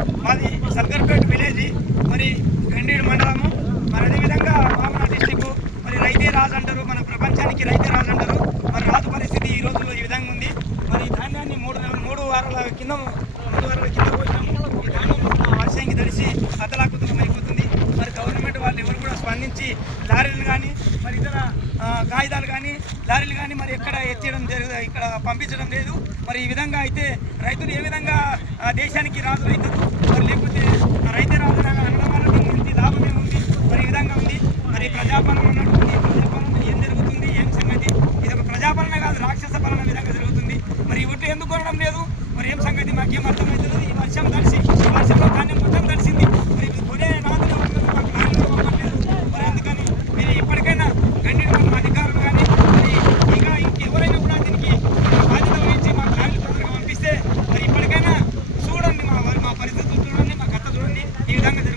మాది సల్గర్పేట విలేజ్, మరి గండీడు మండలము, మరి అదేవిధంగా మామూలు డిస్టిక్. మరి రైతే రాజు అంటారు, మన ప్రపంచానికి రైతే రాజు అంటారు. మరి రాజు పరిస్థితి ఈ రోజుల్లో ఈ విధంగా ఉంది. మరి ధాన్యాన్ని మూడు వారాల కింద పోసినాము. ఈ ధాన్యం వర్షంకి తడిసి అతలాకుతలం అయిపోతుంది. మరి గవర్నమెంట్ వాళ్ళు ఎవరు కూడా స్పందించి లారీలు కానీ మరి ఇతర కాగితాలు కానీ లారీలు కానీ మరి ఎక్కడ ఎత్తడం జరుగుతుంది, ఇక్కడ పంపించడం లేదు. మరి ఈ విధంగా అయితే రైతులు ఏ విధంగా దేశానికి రాజులు అవుతారు? మరి లేకపోతే రైతే రాజు అన్నవాళ్ళకి గురించి లాభం ఏముంది? మరి ఈ విధంగా ఉంది. మరి ప్రజాపాలన ఉన్నటువంటి ప్రజాపాలన ఏం జరుగుతుంది, ఏం సంగతి? ఇది ఒక ప్రజాపాలన కాదు, రాక్షస పాలన విధంగా జరుగుతుంది. మరి ఈ ఒట్లు ఎందుకు కొనడం లేదు? మరి ఏం సంగతి మాకేం అర్థమవుతుంది? ఈ వర్షం తడిసి ఈ వర్షంలో ధాన్యం మొత్తం తడిసింది. మరి కొనే నాదులు మాకు నాలుగు పంపట్లేదు. మరి అందుకని మీరు ఇప్పటికైనా గండీడు మండలం అధికారులు కానీ మరి ఇంకా ఇంకెవరైనా కూడా దీనికి బాధ్యత వహించి మా కార్లు తొందరగా పంపిస్తే మరి ఇప్పటికైనా చూడండి, మా పరిస్థితులు చూడండి, మా కథ చూడండి. ఈ విధంగా